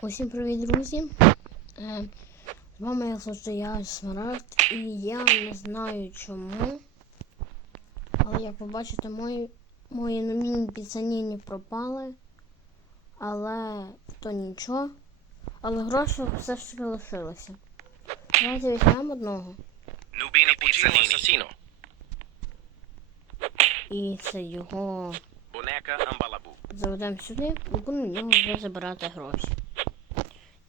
Усім привіт, друзі! Е, з вами як завжди я Смарагд, і я не знаю чому. Але як ви бачите, мої, мої номінні піцаніні пропали. Але то нічого. Але гроші все ж таки лишилися. Давайте візьмемо одного. Pizzanini. Assassino. І це його заведемо сюди і будемо в нього вже забирати гроші.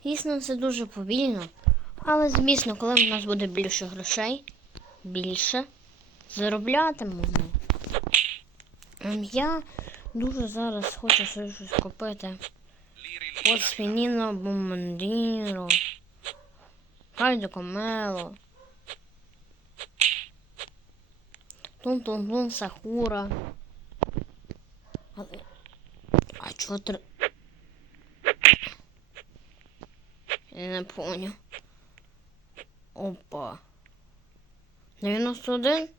Звісно, це дуже повільно, але звісно, коли в нас буде більше грошей, більше зароблятимемо. Ем, Я дуже зараз хочу собі щось купити. От свініно, бомбандіро, кайдо комело. Тум-тум-тум, сахура. А чого три... не понял. Опа. 91?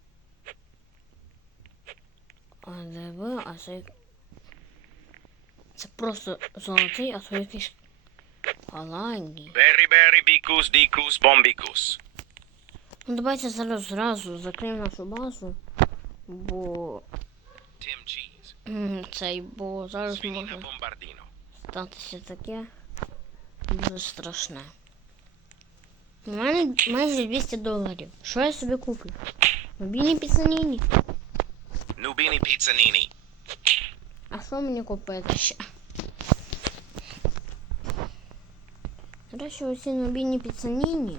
А де? А це... Це просто золотий, а то якийсь паладій. Berry Berry Bicus Dicus Bombicus. Ну давайте зараз зразу закриємо нашу базу, бо Tim Cheese. м, цей, бо зараз може статися таке дуже страшне. У мене майже 200 доларів. Що я собі куплю? Мобільні піцаніні. Nubini Pizzanini. А що мені купити ще? Речі, оці мобільні піцаніні,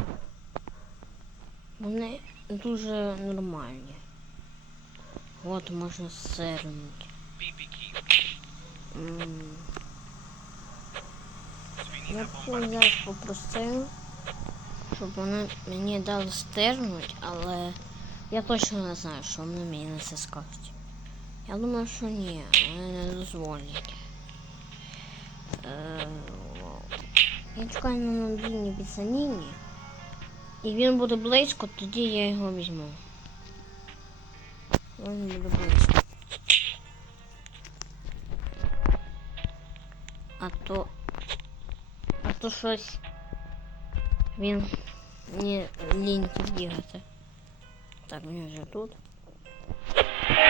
вони дуже нормальні. От можна сирнути. BBQ. Я зараз попросив, щоб вони мені дали стернуть, але я точно не знаю, що вони мені не це скажуть. Я думаю, що ні, вони не дозволять. Е, Я чекаю на мобільні піцаніні. І він буде близько, тоді я його візьму. Він буде близько. А то. А то щось. Він мені ліньки бігати. Так, він вже тут.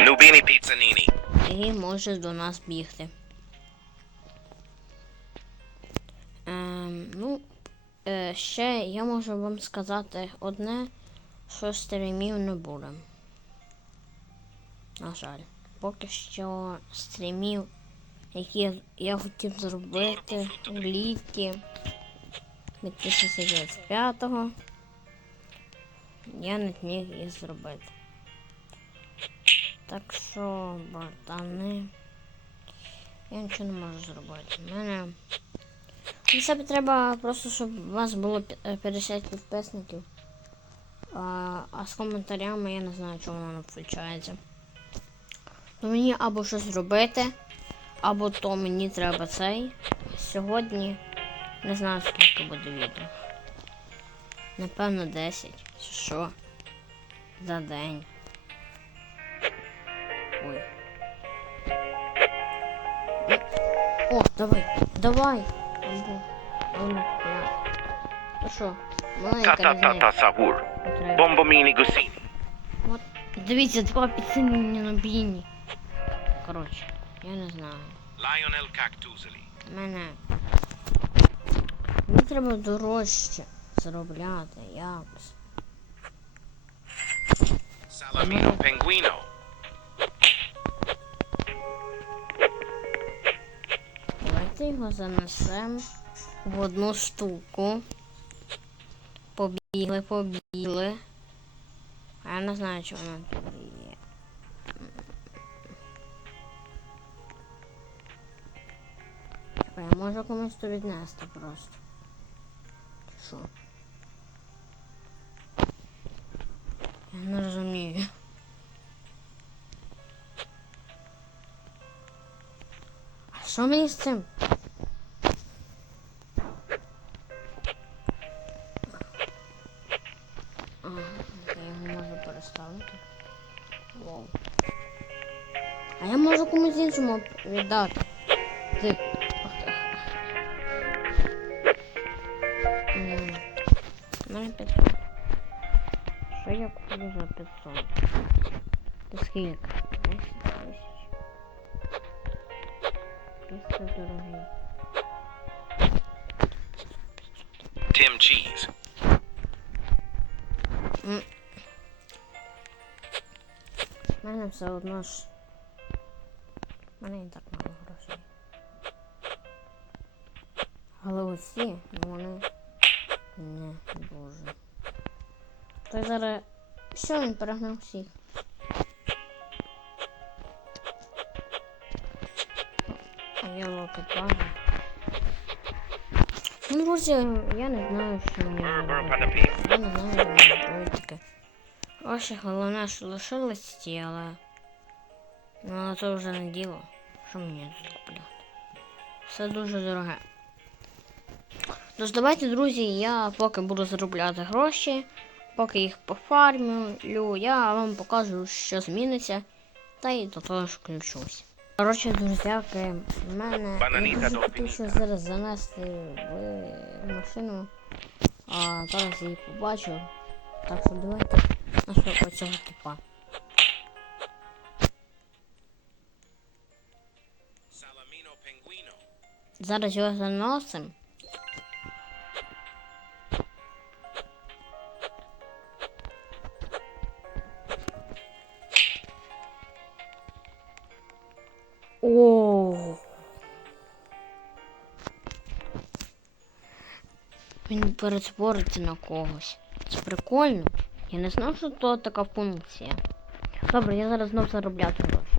Nubini Pizzanini. І може до нас бігти. Ем, ну, е, ще я можу вам сказати одне, що стрімів не буде. На жаль. Поки що стрімів, які я хотів зробити в літі 2025-го, я не зміг їх зробити. Так що, братани, я нічого не можу зробити. У мене. Себе треба просто, щоб у вас було пі- е, 50 підписників. А, а з коментарями я не знаю, чому воно включається. То мені або щось зробити, або то мені треба цей. Сьогодні не знаю скільки буде відео. Напевно 10. Чи що? За день. Ой. О, давай, давай. Ну що, маленька треба. Bombomini Gusini. От, дивіться, два підсилені на бійні. Коротше, я не знаю. Lionel Cactusoli. У мене. Мені треба дорожче заробляти якось. Salamino Penguino. Давайте його занесемо в одну штуку. Побігли, побігли. А я не знаю, чи вона тут Чекай, я можу комусь то віднести просто. Що? Я не розумію. А що мені з цим? А, я його можу переставити. А я можу комусь іншому віддати. Ти. Скільки? 10 тисяч. 300 дорогий. Tim Cheese. Мене все одно ж. Мене і так мало грошей. Але оці, вони. Не дуже. Той зараз. Все, він перегнав всіх. Я. Ну, друзі, я не знаю, що мені робити. Я не знаю, де мені робити. Ось головне, що лишилось ті, але. Ну, але це вже не діло. Що мені тут купляти? Все дуже дороге. Тож давайте, друзі, я поки буду заробляти гроші, поки їх пофармлю, я вам покажу, що зміниться, та й до того ж включусь. Коротше, друзяки, в мене я зараз занести в машину, а зараз її побачу. Так що давайте нашого цього типа. Зараз його заносимо. Він перетвориться на когось. Це прикольно. Я не знав, що то така функція. Добре, я зараз знов заробляти гроші.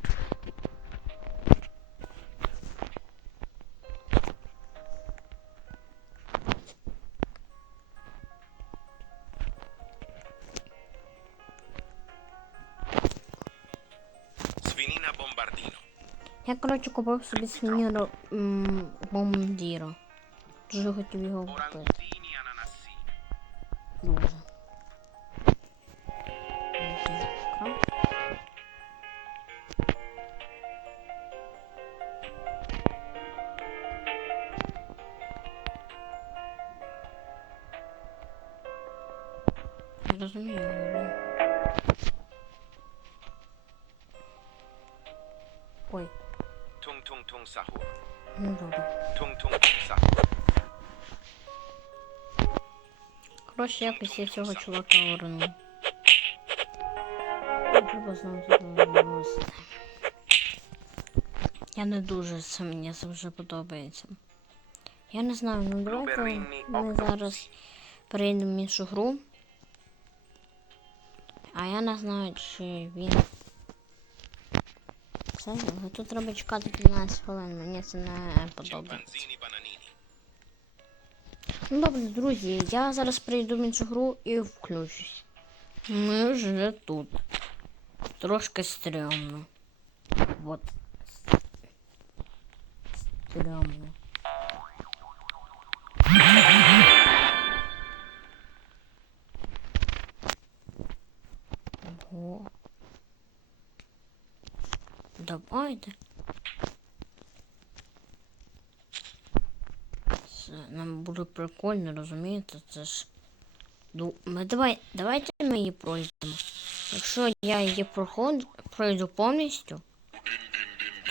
Svinina Bombardino. Я, коротше, купив собі свиніро м, бомбдіро. Дуже хотів його купити. Дуже. Розумію, блін. Ой, Tung Sahur. ну добре. Коротше, якось я цього чувака вернув. Треба знову. Я не дуже це мені це вже подобається. Я не знаю, ну давайте ми зараз перейдемо в іншу гру. А я не знаю, чи він. Але тут треба чекати 15 хвилин, мені це не подобається. Ну добре, друзі, я зараз прийду в іншу гру і включусь. Ми вже тут. Трошки стрьомно. Вот. Стрьомно. Ого. Давайте. Це нам буде прикольно, розумієте? Це ж. Ну, ми давай, давайте ми її пройдемо. Якщо я її проход, пройду повністю,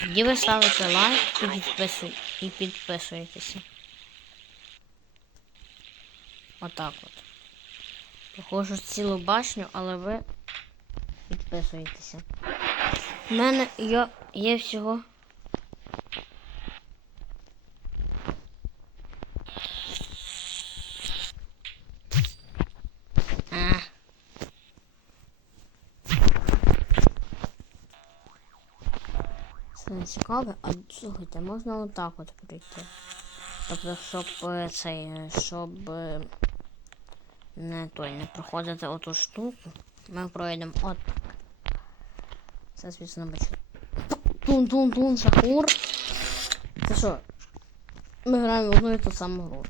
тоді ви ставите лайк і, підписуй, і підписуєтеся. Отак от. Проходжу цілу башню, але ви підписуєтеся. У мене є, є всього цікаве, а слухайте, можна отак от прийти. Тобто, щоб е, цей, е, щоб е, не той, не проходити оту штуку, ми пройдемо от. Це, звісно, бачу. Тун-тун-тун, шахур. Це що? Ми граємо одну і ту саму гру.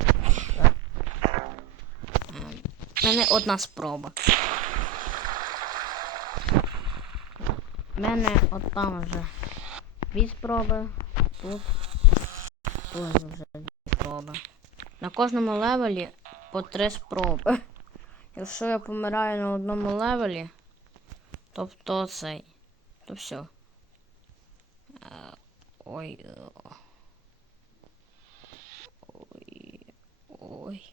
У мене одна спроба. У мене от там вже дві спроби. Тут. Тут вже дві спроби. На кожному левелі по три спроби. Якщо я помираю на одному левелі, Тобто цей. То все. Е, Ой. Ой. Ой.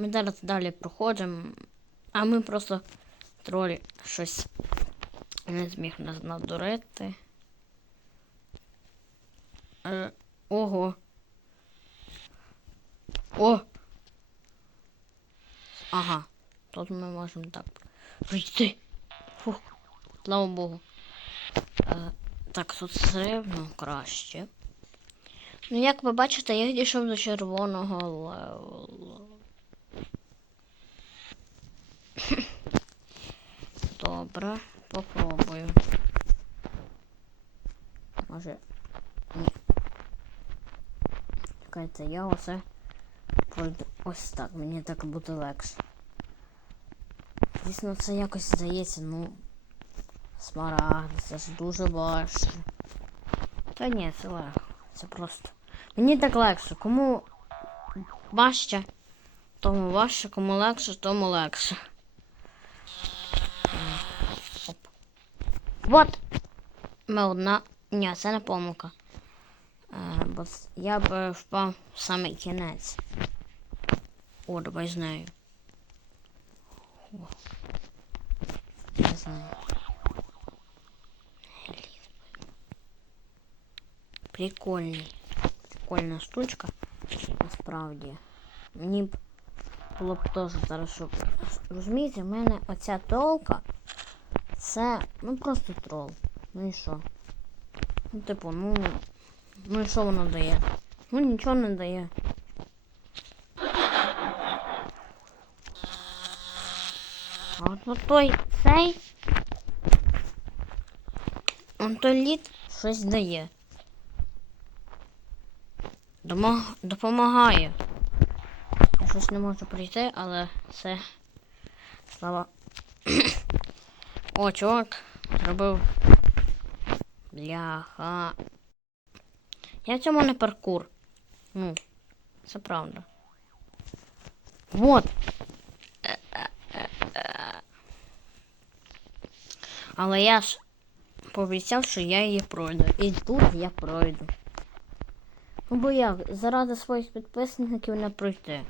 Ми зараз далі проходимо, а ми просто тролі щось не зміг нас надурити. Е, ого. О! Ага. Тут ми можемо так пройти. Фух. Слава Богу. Е, так, тут все рівно краще. Ну, як ви бачите, я дійшов до червоного левелу. Добре, попробую. Може. Ні. Чекайте, я оце пройду ось так, мені так буде легше. Дійсно, це якось здається, ну. Смарагд, це ж дуже важче. Та ні, це легко. Це просто. Мені так легше. Кому важче, тому важче, кому легше, тому легше. Вот. Ми одна. Ні, це не помилка. Е, бо я б впав в самий кінець. О, давай з нею. Не знаю. Прикольний. Прикольна штучка. Насправді. Мені б було б теж зараз, щоб. Розумієте, в мене оця толка. Це ну просто трол. Ну і що? Ну, типу, ну. Ну і що воно дає? Ну нічого не дає. А от, той цей. Он той лід щось дає. Домо... Допомагає. Я щось не можу прийти, але це. Слава. О, чувак, зробив. Бляха. Я в цьому не паркур. Ну, це правда. Вот. Але я ж пообіцяв, що я її пройду. І тут я пройду. Ну бо як, заради своїх підписників не пройти.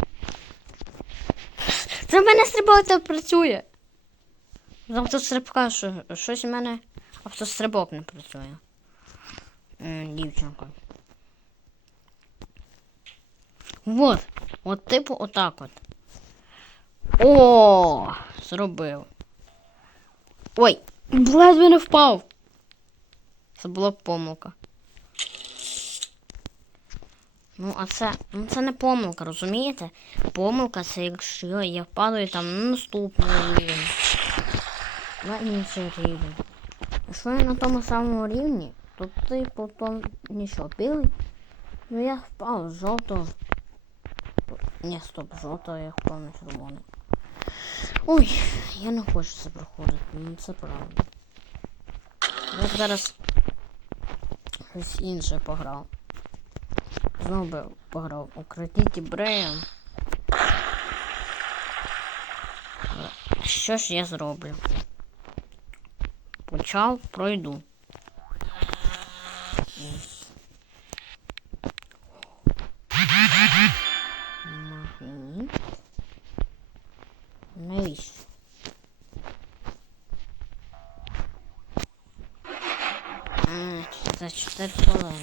Це в мене стрибок працює. З автострибка що, щось в мене автострибок не працює. Дівчинка. Вот. От типу отак от. О, зробив. Ой, ледве не впав. Це була помилка. Ну, а це, ну це не помилка, розумієте? Помилка це якщо я падаю там на наступний рівень. На інший рівень. Якщо я на тому самому рівні, то типу то нічого, білий. Ну я впав з жовтого. Ні, стоп, жовтого я впав на червоний. Ой, я не хочу це проходити, ну це правда. Я зараз щось інше пограв. Знову пограв Укротіть Бреєм. Що ж я зроблю? Почав, пройду. Магніт. Навіщо? За 4 хвилини.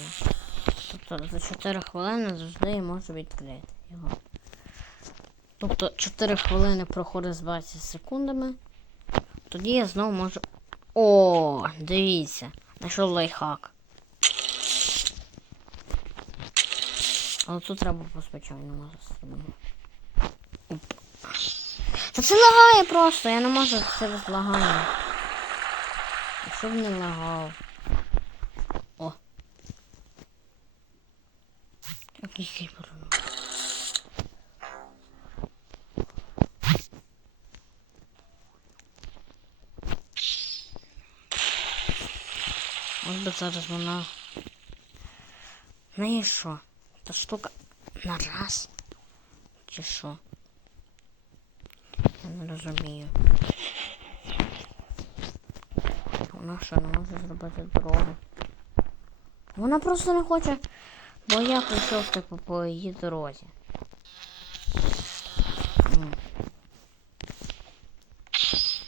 Тобто за 4 хвилини завжди я можу відкрити його. Тобто 4 хвилини проходить з 20 секундами. Тоді я знову можу. О, дивіться, знайшов лайфхак. Але тут треба поспочатку не можу. Та це лагає просто, я не можу через лагання. Щоб не лагав. О. Який хіпер. Би зараз вона. Ну і що? Та штука На раз? Чи що? Я не розумію. Вона що, не може зробити дорогу? Вона просто не хоче, бо я прийшов типу по її дорозі.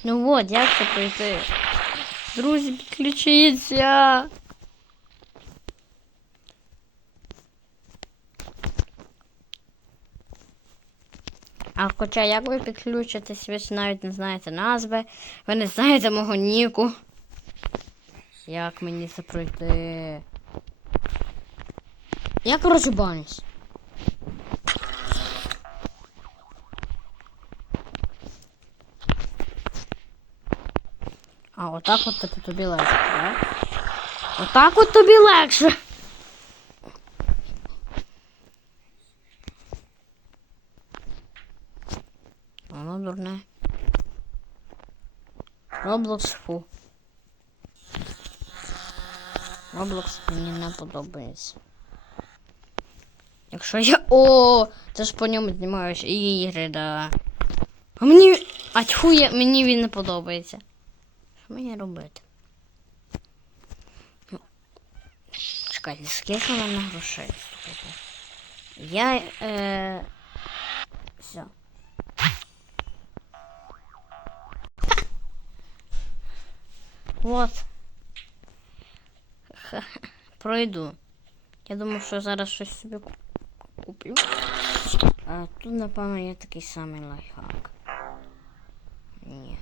Ну от, як це пройти? Друзі, підключіться! А хоча як ви підключитесь, ви ж навіть не знаєте назви, ви не знаєте мого ніку. Як мені це пройти? Я, коротше, банюсь. А, отак от тобі, тобі легше, так? Отак от тобі легше. Воно дурне. Роблокс фу. Роблокс мені не подобається. Якщо я. О, це ж по ньому знімаєш і ігри, да. А мені. А тьфу, я... мені він не подобається. Що мені робити? Ну, Чекайте, скільки в мене грошей? Слухайте. Я. Е... Все. Вот. Ха, Пройду. Я думав, що зараз щось собі ку- куплю. А тут, напевно, є такий самий лайфхак. Ні.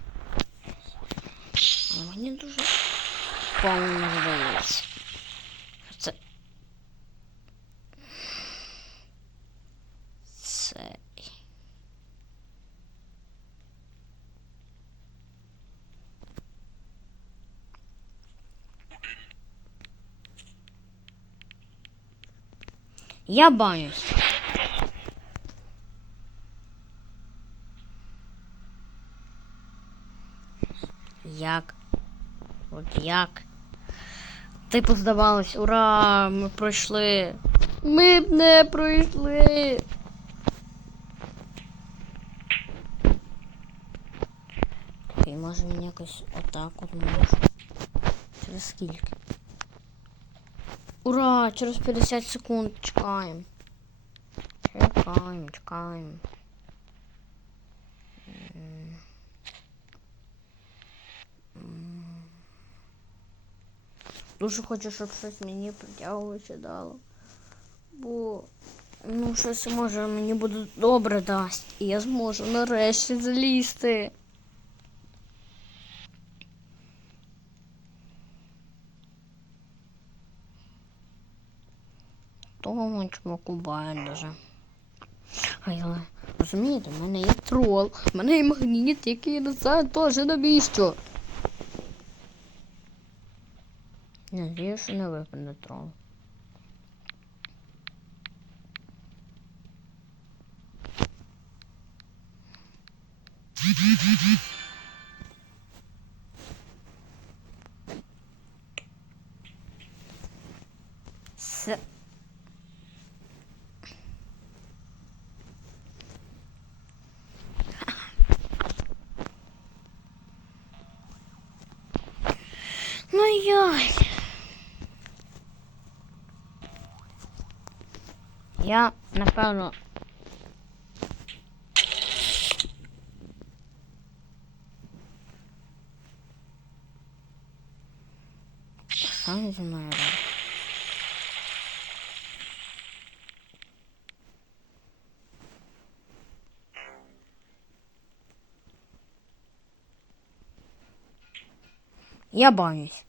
Мені дуже повно здається. Це. Це. Я банюсь. Як? Як? Типу здавалось, ура! Ми пройшли. Ми б не пройшли. Окей, може він якось отак от може. Через скільки? Ура! Через 50 секунд чекаємо. Чекаємо, чекаємо. М. М. Дуже хочу, щоб щось мені притягуваче дало. Бо ну щось може мені буде добре дасть. І я зможу нарешті залізти. Тому чуваку байдуже. Але розумієте, в мене є трол, в мене є магніт, який я не знаю теж навіщо. Надію, що не випаде трол. С... Ну йой. Я, напевно. Він зі мною? Я банюсь.